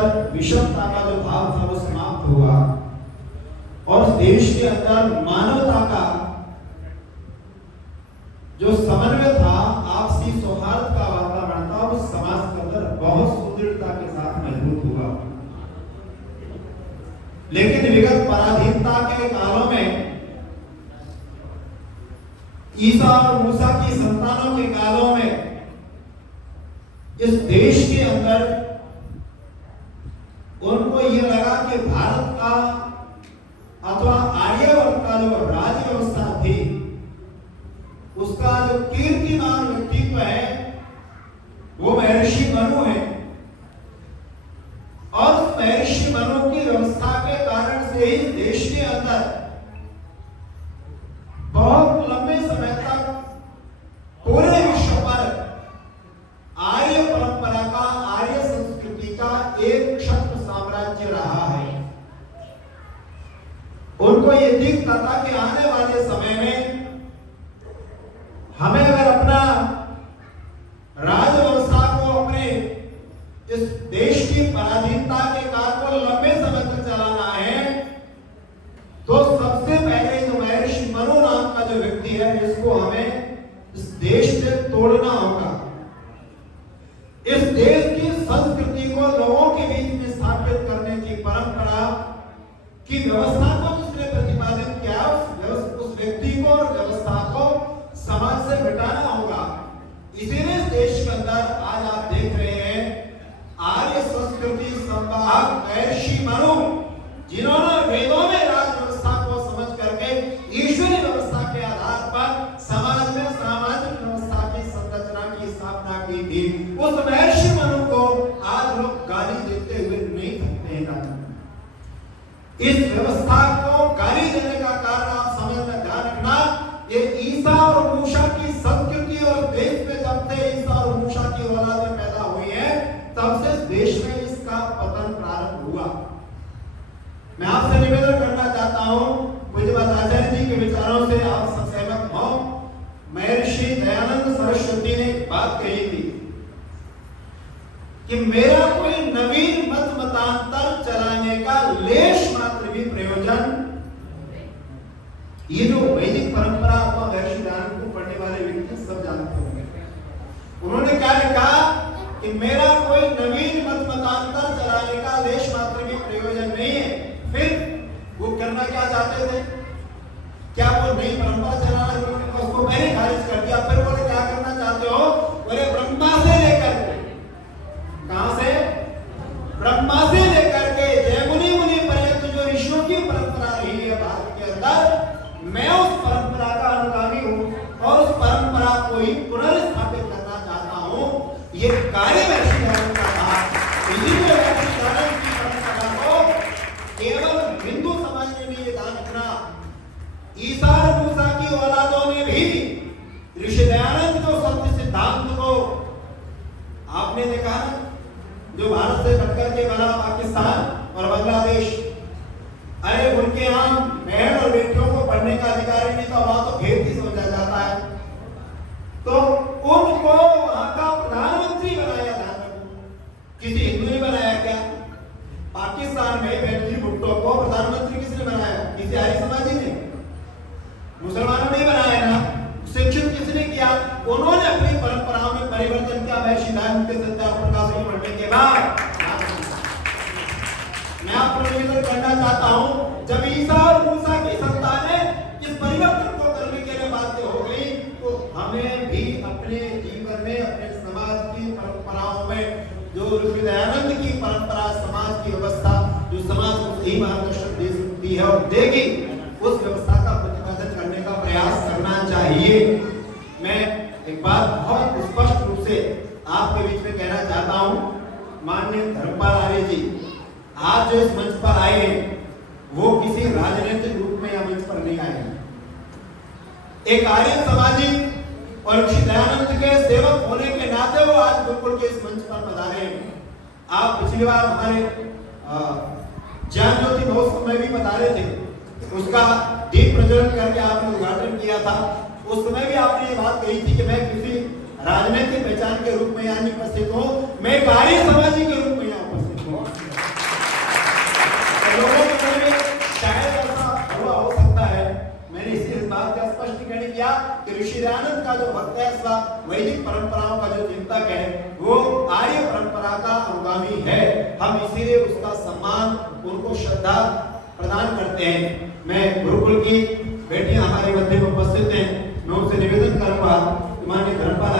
अंदर विषमता का जो भाव था वो समाप्त हुआ और देश के अंदर मानवता का जो समन्वय था, आपसी सौहार्द का वातावरण था, उस समाज के अंदर बहुत सुदृढ़ता के साथ मजबूत हुआ। लेकिन विगत पराधीनता के कालों में, ईसा और मूसा की संतानों के कालों में, इस देश के अंदर उनको यह लगा कि भारत का अथवा आर्यवर्त का जो राज्य व्यवस्था थी, उसका जो कीर्तिमान व्यक्तित्व है वो महर्षि मनु है। और महर्षि मनु की व्यवस्था के कारण से ही देश के अंदर बहुत लंबे समय तक पूरे विश्व पर आर्य परंपरा का, आर्य संस्कृति का एक क्षत्र साम्राज्य रहा है। उनको ये दिखता था कि आने वाले समय में हमें अगर अपना राज व्यवस्था को, अपने इस देश की पराधीनता के काल को लंबे समय तक चलाना है, तो सबसे पहले जो महर्षि मनु नाम का जो व्यक्ति है, इसको हमें इस देश से तोड़ना होगा। इस देश की संस्कृति को लोगों के बीच में स्थापित करने की परंपरा की व्यवस्था को जिसने प्रतिपादित किया, उस व्यक्ति को और व्यवस्था को समाज से मिटाना होगा। इसीलिए इस देश के अंदर आज आप देख रहे हैं आर्य संस्कृति संवाहक महर्षि मनु, जिन्होंने वेदों में राज व्यवस्था को समझ करके ईश्वरीय व्यवस्था के आधार पर समाज में सामाजिक व्यवस्था की संरचना की स्थापना की थी, उस महर्षि मनु को आज लोग गाली देते हुए नहीं थकते हैं। इस व्यवस्था को गाली देने का कारण आप समझ में ध्यान रखना, ये ईसा और मूसा की संस्कृति और देश में जब से ईसा और मूसा की औलादें पैदा हुई है, तब से देश में इसका पतन प्रारंभ हुआ। मैं आपसे निवेदन करना चाहता हूं, पूज्यपाद आचार्य जी के विचारों से आप सब सहमत हो। महर्षि दयानंद सरस्वती ने एक बात कही थी कि मेरा कोई नवीन मत मतांतर चलाने का लेश मात्र भी प्रयोजन। ये जो वैदिक परंपरा अथवा महर्षि दयानंद को पढ़ने वाले व्यक्ति सब जानते होंगे। उन्होंने क्या लिखा कि मेरा कोई नवीन मत मतांतर चलाने का लेश मात्र भी प्रयोजन नहीं है। फिर वो करना क्या चाहते थे? क्या वो नई परंपरा चलाना, उसको पहले खारिज कर दिया। फिर बोले क्या करना चाहते हो? बोले ब्रह्मा से लेकर, कहां से? ब्रह्मा से लेकर के जयमुनि मुनि पर्यंत जो ऋषियों की परंपरा रही है भारत के अंदर, मैं उस परंपरा का अनुगामी हूं और उस परंपरा को ही पुनर्स्थापित करना चाहता हूं। ये कार्य महर्षि दयानंद का था। इसीलिए महर्षि दयानंद की परंपरा को केवल हिंदू समाज ने नहीं ये ध्यान रखना, ईसा और मूसा की औलादों ने भी ऋषि दयानंद को सत्य सिद्धांत को, आपने देखा ना, जो भारत से कटकर के बना पाकिस्तान और बांग्लादेश, अरे उनके यहाँ बहन और बेटियों को पढ़ने का अधिकार ही नहीं था, वहां तो भेद ही समझा जाता है। तो उनको वहां का प्रधानमंत्री बनाया जाता है। किसी हिंदू ने बनाया क्या? पाकिस्तान में बेनजीर भुट्टो को प्रधानमंत्री किसने बनाया? किसी आर्य समाजी ने? मुसलमानों ने बनाया ना। शिक्षित किसने किया? उन्होंने अपनी परंपराओं में परिवर्तन किया। महर्षि दयानंद के सत्या प्रकाश को पढ़ने के बाद मैं आपको निवेदन करना चाहता हूं, जब ईसा और मूसा की संतानें इस परिवर्तन को करने के लिए बाध्य हो गई, तो हमें भी अपने जीवन में, अपने समाज की परंपराओं में जो ऋषि दयानंद की परंपरा, समाज की व्यवस्था, जो समाज को सही मार्गदर्शन दे सकती है और देगी, उस व्यवस्था का प्रतिपादन करने का प्रयास करना चाहिए। मैं एक बात बहुत स्पष्ट रूप से आपके बीच में कहना चाहता हूं, माननीय धर्मपाल आर्य जी आज जो इस मंच पर आए हैं, वो किसी राजनीतिक रूप में या मंच पर नहीं आए हैं। एक आर्य समाजी और ऋषि दयानंद के सेवक होने के नाते वो आज गुरुकुल के इस मंच पर पधारे हैं। आप पिछली बार हमारे ज्ञान ज्योति महोत्सव में भी पधारे थे, उसका दीप प्रज्वलन करके आपने उद्घाटन किया था। उस समय भी आपने ये बात कही थी कि मैं किसी राजनीतिक पहचान के रूप में यहाँ नहीं उपस्थित हूँ, मैं एक आर्य समाजी के रूप में यहाँ उपस्थित हूँ। बात का स्पष्टीकरण किया कि ऋषि दयानंद का जो भक्त है अथवा वैदिक परंपराओं का जो चिंतक है वो आर्य परंपरा का अनुगामी है। हम इसीलिए उसका सम्मान, उनको श्रद्धा प्रदान करते हैं। मैं गुरुकुल की बेटियां हमारे मध्य में उपस्थित हैं, मैं उनसे निवेदन करूंगा, माननीय धर्मपाल